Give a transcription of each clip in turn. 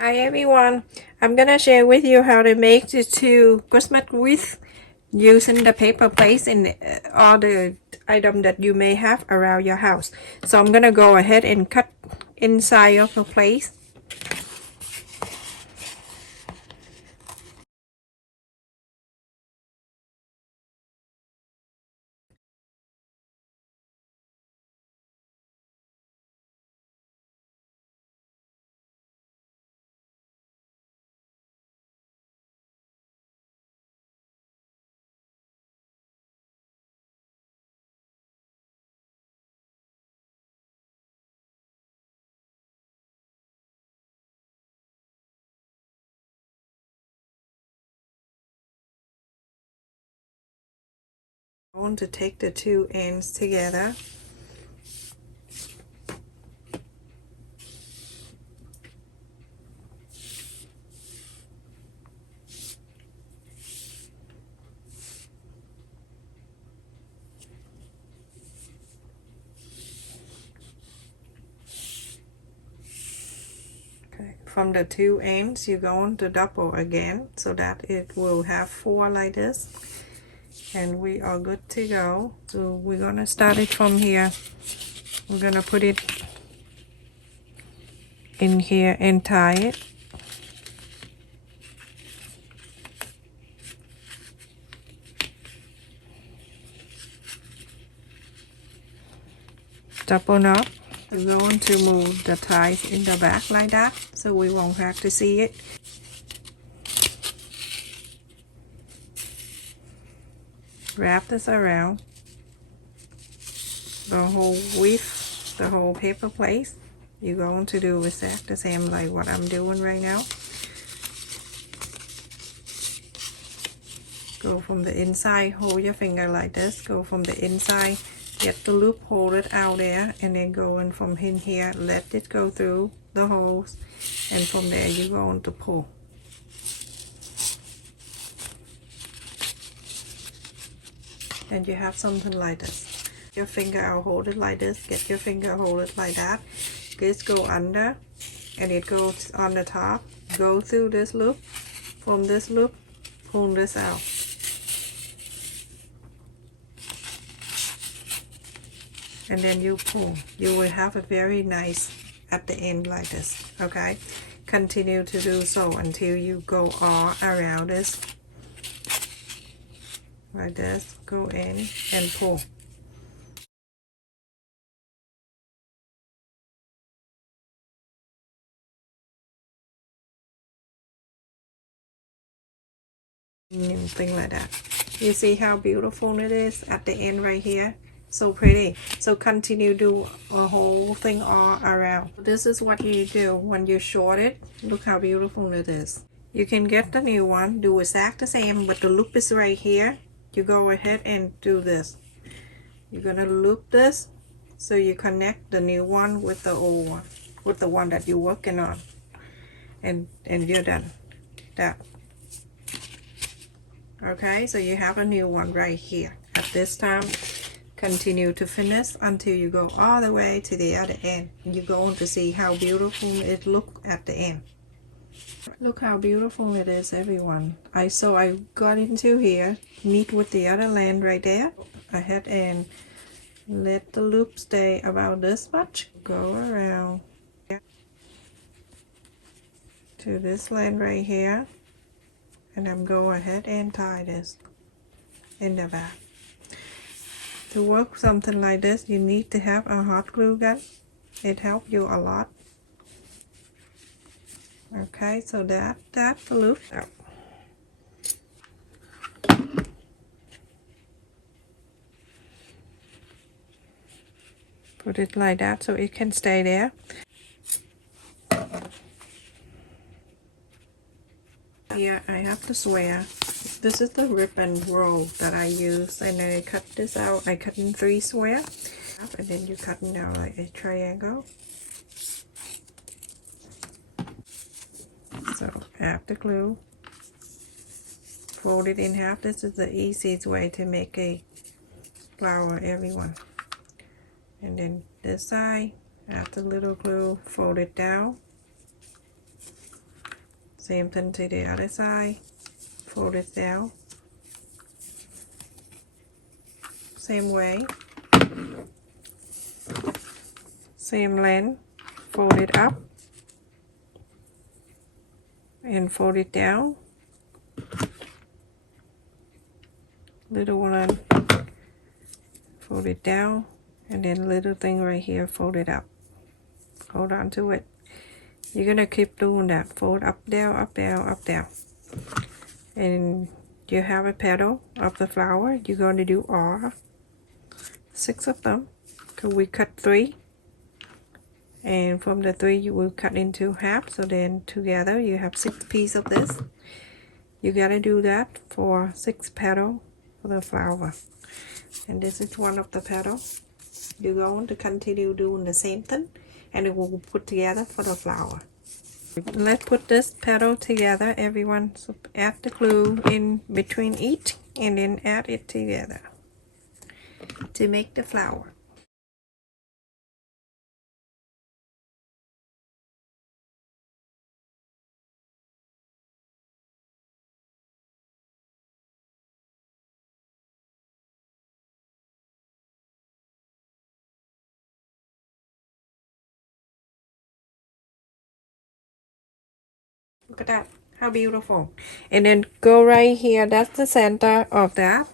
Hi everyone, I'm gonna share with you how to make the two Christmas wreaths using the paper plates and all the items that you may have around your house. So I'm gonna go ahead and cut inside of the plate. I want to take the two ends together. Okay. From the two ends you're going to double again so that it will have four like this, and we are good to go. So we're gonna start it from here. We're gonna put it in here and tie it. Double knot. We're going to move the ties in the back like that so we won't have to see it. Wrap this around the whole wreath, the whole paper plate. You're going to do exactly the same like what I'm doing right now. Go from the inside, hold your finger like this, go from the inside, get the loop, hold it out there, and then go in from in here, let it go through the holes, and from there you're going to pull. And you have something like this. Your finger, I'll hold it like this, get your finger, hold it like that. This go under, and it goes on the top, go through this loop, from this loop, pull this out. And then you pull. You will have a very nice at the end like this, okay? Continue to do so until you go all around this. Like this, go in and pull. Thing like that. You see how beautiful it is at the end right here? So pretty. So continue do a whole thing all around. This is what you do when you short it. Look how beautiful it is. You can get the new one, do exact the same, but the loop is right here. You go ahead and do this. You're gonna loop this so you connect the new one with the old one, with the one that you're working on, and you're done. That. Okay, so you have a new one right here. At this time, continue to finish until you go all the way to the other end. You're going to see how beautiful it looks at the end. Look how beautiful it is, everyone. I got into here, meet with the other land right there. Ahead and let the loop stay about this much. Go around to this land right here, and I'm going ahead and tie this in the back. To work something like this, you need to have a hot glue gun. It helps you a lot. Okay, so that's the loop. Put it like that so it can stay there. Here I have the square. This is the ribbon roll that I use, and then I cut this out. I cut in 3 square, and then you cut it out like a triangle. So add the glue, fold it in half. This is the easiest way to make a flower, everyone. And then this side, add the little glue, fold it down, Same thing to the other side. Fold it down. Same way. Same length. Fold it up. And fold it down. Little one. Fold it down. And then little thing right here, fold it up. Hold on to it. You're gonna keep doing that. Fold up, down, up, down, up, down. And you have a petal of the flower. You're going to do all 6 of them. Because we cut 3. And from the 3 you will cut into half. So then together you have 6 pieces of this. You gotta do that for 6 petals for the flower. And this is one of the petals. You're going to continue doing the same thing. And it will put together for the flower. Let's put this petal together, everyone. So add the glue in between each and then add it together to make the flower. Look at that, how beautiful. And then go right here, that's the center of that.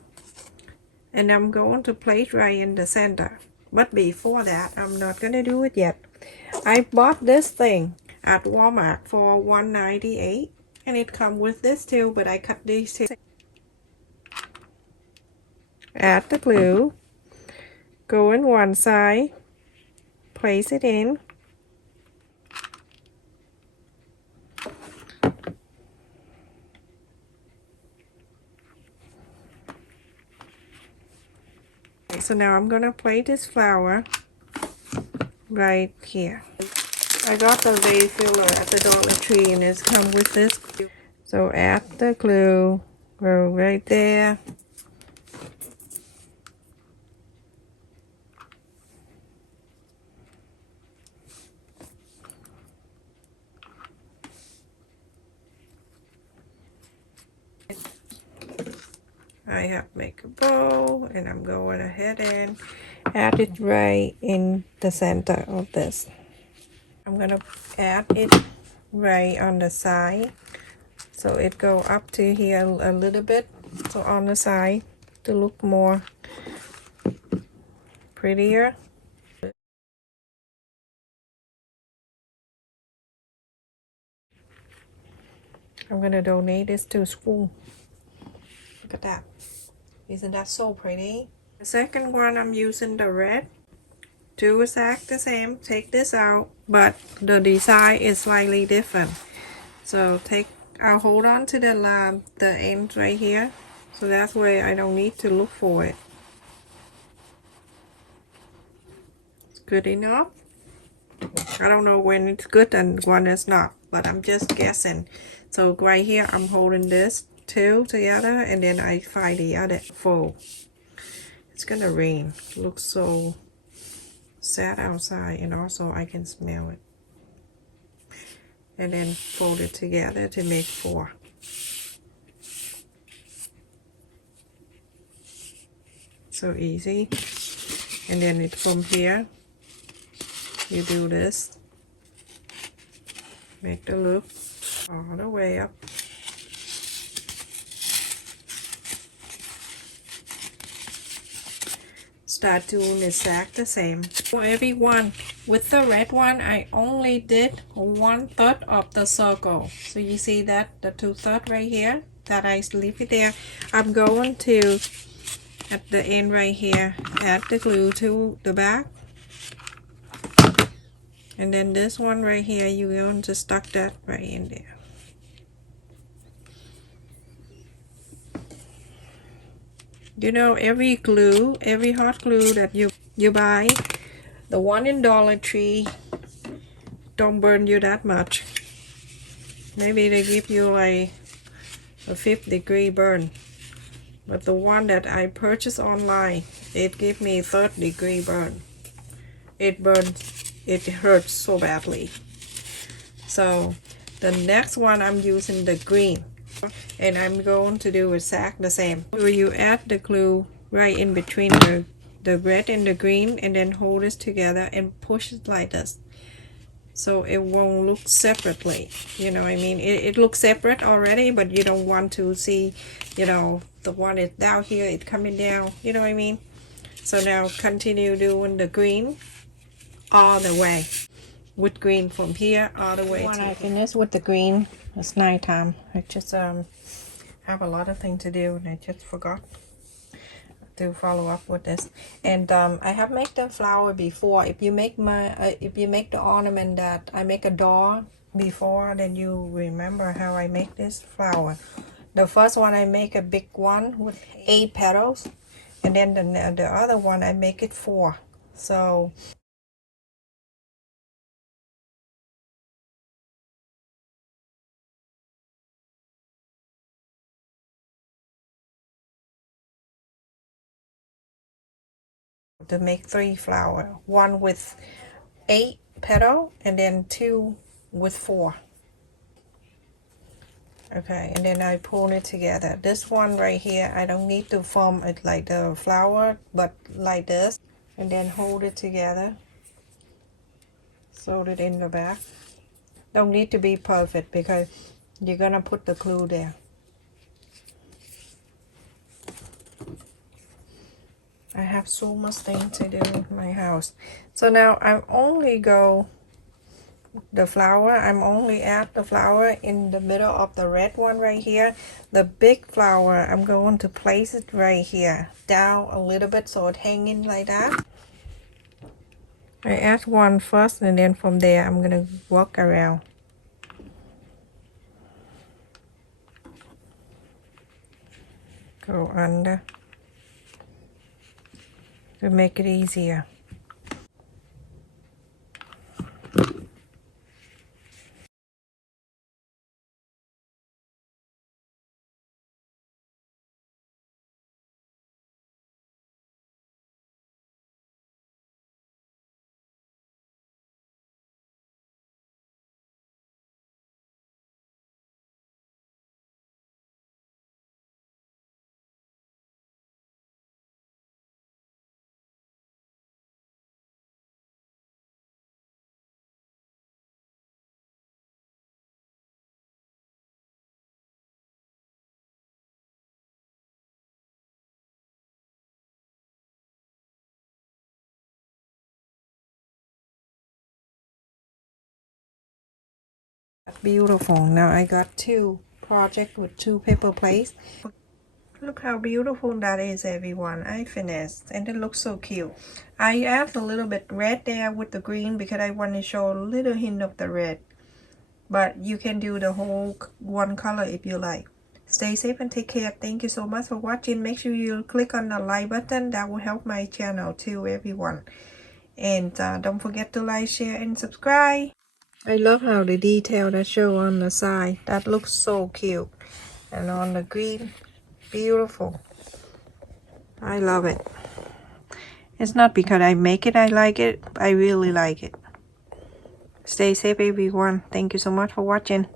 And I'm going to place right in the center. But before that, I'm not gonna do it yet. I bought this thing at Walmart for $1.98. And it comes with this too, but I cut these two. Add the glue. Go in one side. Place it in. So now I'm gonna place this flower right here. I got the vase filler at the Dollar Tree and it's come with this. So add the glue, go right there. I have make a bow and I'm going ahead and add it right in the center of this. I'm gonna add it right on the side so it go up to here a little bit, so on the side to look more prettier. I'm gonna donate this to school. Look at that. Isn't that so pretty? The second one, I'm using the red. 2 exact the same. Take this out, but the design is slightly different. So I'll hold on to the end right here. So that's why I don't need to look for it. It's good enough. I don't know when it's good and when it's not, but I'm just guessing. So right here, I'm holding this 2 together and then I find the other fold. It's gonna rain. It looks so sad outside and also I can smell it. And then fold it together to make 4. So easy. And then it from here, you do this. Make the loop all the way up. Start doing exact the same for every one. With the red one, I only did 1/3 of the circle. So you see that the 2/3 right here that I leave it there. I'm going to at the end right here add the glue to the back, and then this one right here you're going to stuck that right in there. You know, every glue, every hot glue that you buy, the one in Dollar Tree don't burn you that much. Maybe they give you like a 5th-degree burn, but the one that I purchased online, it gave me 3rd-degree burn. It burns, it hurts so badly. So The next one I'm using the green, and I'm going to do exactly the same. So you add the glue right in between the red and the green, and then hold it together and push it like this, so it won't look separately. You know what I mean? It looks separate already, but you don't want to see, you know, the one is down here, it coming down. You know what I mean? So now continue doing the green all the way, with green from here all the way. When I finish with the green, it's nighttime. I just have a lot of things to do, and I just forgot to follow up with this. And I have made the flower before. If you make the ornament that I make a door before, then you remember how I make this flower. The first one I make a big one with 8 petals, and then the other one I make it 4. So to make 3 flower, one with 8 petal and then 2 with 4. Okay, and then I pull it together. This one right here, I don't need to form it like the flower, but like this, and then hold it together, sew it in the back. Don't need to be perfect because you're gonna put the glue there. I have so much thing to do in my house. So now I'm only go the flower, I'm only add the flower in the middle of the red one right here. The big flower, I'm going to place it right here, down a little bit so it hanging like that. I add one first, and then from there I'm gonna work around. Go under to make it easier. Beautiful. Now I got 2 project with 2 paper plates. Look how beautiful that is, everyone. I finished, and it looks so cute. I add a little bit red there with the green because I want to show a little hint of the red, but you can do the whole one color if you like. Stay safe and take care. Thank you so much for watching. Make sure you click on the like button. That will help my channel too, everyone. And don't forget to like, share, and subscribe. I love how the detail that show on the side. That looks so cute. And on the green, beautiful. I love it. It's not because I make it I like it. I really like it. Stay safe, everyone. Thank you so much for watching.